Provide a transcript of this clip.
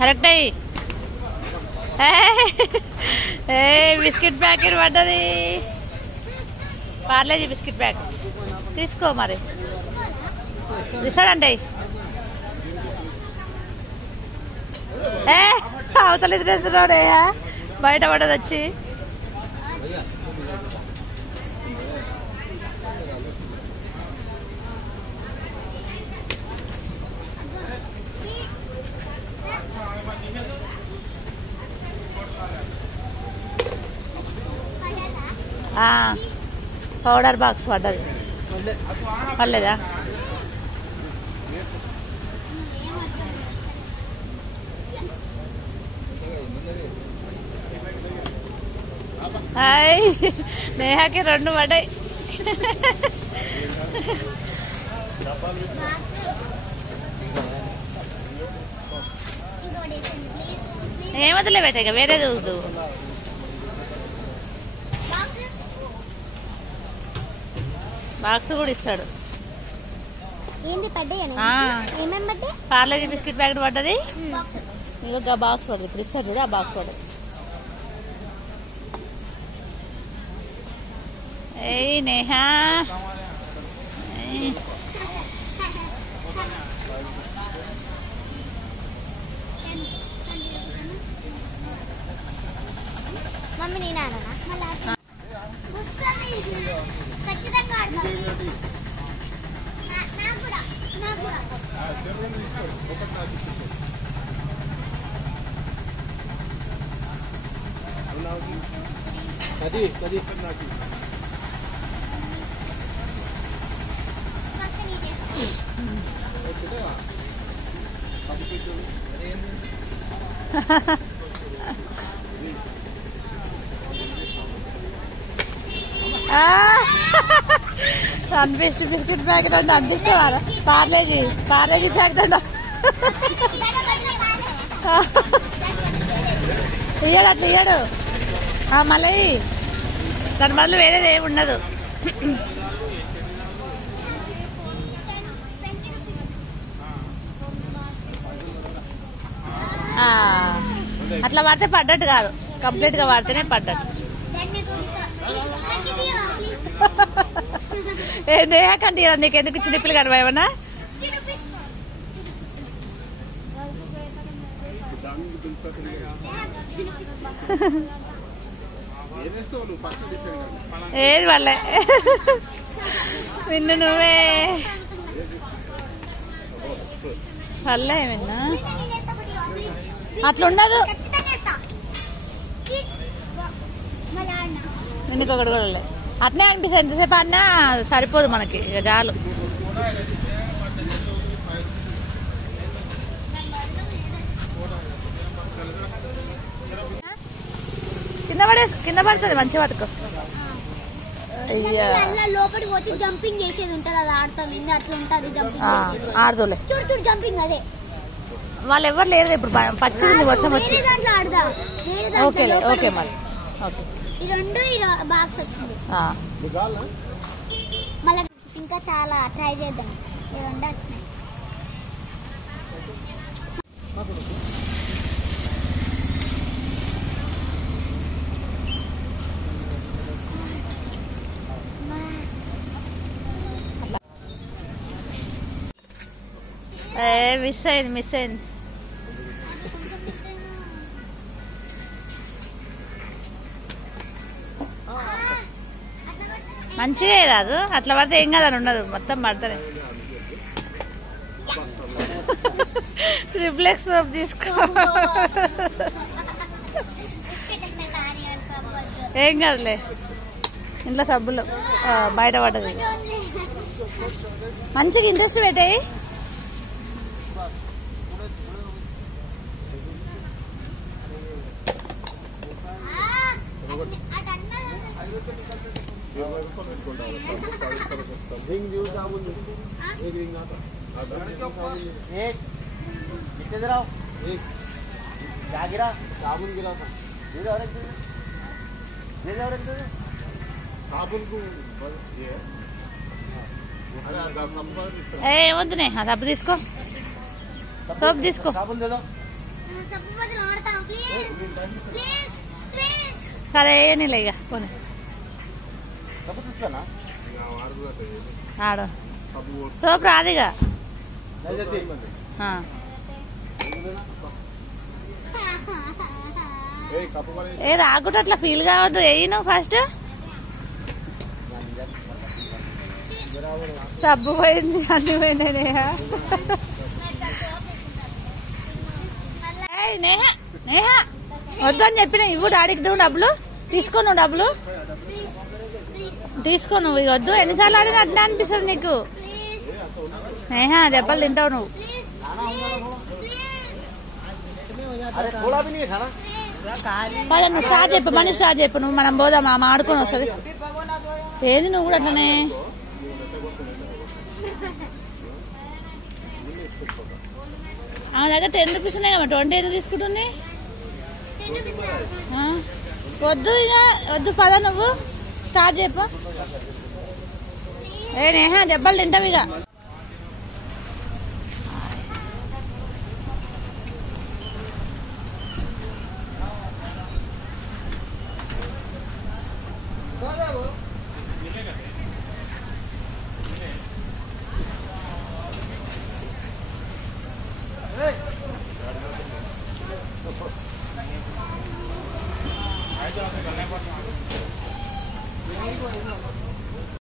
Correct అయ్యి biscuit packet పడ్డది. Parle-G biscuit packet తీసుకో మరి ఇస్తాడండి. అవతల ఎదురేస్తున్నాడే బయట పడ్డది వచ్చి. పౌడర్ బాక్స్ పడ్డది. పర్లేదా? నేహాకి 2 పడ్డాయి. ఏమదులే బేట వేరే చూద్దు. బాక్స్ కూడా ఇస్తాడు. పార్లేజీ బిస్కెట్ ప్యాకెట్ పడ్డది. ఇంకా బాక్స్ పడ్డది. ఇప్పుడు ఇస్తాడు చూడు, ఆ బాక్స్ పడ్డది. ఏయ్ నేహా మమ్మీ నేను సన్ఫీస్ట్ బిస్కెట్ ప్యాకెట్ అంటే అంత ఇష్టం. పార్లేజీ ప్యాకెట్ అంట ఇయ్యాడు. అట్లా ఇయ్యాడు. మళ్ళీ దాని బదులు వేరేది ఏమి ఉండదు. అట్లా పడితే పడ్డట్టు కాదు, కంప్లీట్ గా పడితేనే పడ్డట్టు. నేకంటే నీకెందుకు చిన్నపిల్లలు కానీ ఏమన్నా ఏది వాళ్ళే నిన్ను నువ్వే పల్లె విన్నా అట్లుండదు. ఇంకొకటి కూడా లేదు. అట్నే అనిపిస్తుంది. ఎంతసేపు అన్నా సరిపోదు మనకి, చాలు. కింద పడుతుంది మంచి పట్టుకో. లోపలికి పోతే జంపింగ్ చేసేది ఉంటుంది, అది ఆడుతుంది. అట్లా ఉంటుంది జంపింగ్. ఆడుతోలే చూడు చూడు జంపింగ్ అదే. వాళ్ళు ఎవరు లేరు ఇప్పుడు, పచ్చింది వర్షం వచ్చి. దాంట్లో ఆడదాం. ఓకే ఓకే మరి ఓకే. ఈ 2 బాక్స్ వచ్చింది. మళ్ళీ ఇంకా చాలా ట్రై చేద్దాం. ఈ 2 వచ్చినాయి. మిస్ అయింది. మంచిగా రాదు. అట్లా పడితే ఏం కాదని ఉండదు, మొత్తం పడతాయి. రిఫ్లెక్స్ సోప్ తీసుకో, ఏం కాదులే. ఇంట్లో సబ్బులు బయట పడ్డది. మంచిగా ఇంట్రెస్ట్ పెట్టాయి. ఏమొద్దునే, ఆ సబ్బు తీసుకో, సోప్ తీసుకో. సరే నీళ్ళ ఇక పోనీ ఆడు సోపు రాదిగా ఏ రాకుండా అట్లా ఫీల్ కావద్దు. ఏయి నువ్వు ఫస్ట్ సబ్బు పోయింది అన్ని పోయినాయి. నేహ నేహ వద్దు అని చెప్పిన ఇవ్వు డాడీకి నువ్వు డబ్బులు తీసుకో. నువ్వు డబ్బులు తీసుకో. నువ్వు వద్దు ఎన్నిసార్లు ఆడినా అట్లా అనిపిస్తుంది నీకు. నేహ దెబ్బలు తింటావు నువ్వు. పద నువ్వు స్టార్ట్ చెప్పు. మనీ స్టార్ట్ చెప్పు. నువ్వు మనం పోదాం ఆమె ఆడుకొని వస్తుంది. ఏది నువ్వు కూడా అట్లనే ఆమె దగ్గర 10 రూపీస్ ఉన్నాయి కదా 20 ఎందుకు తీసుకుంటుంది. వద్దు ఇక వద్దు పద నువ్వు స్టార్ట్ చెప్పు. ఏ నేహ దెబ్బలు తింటావు ఇక.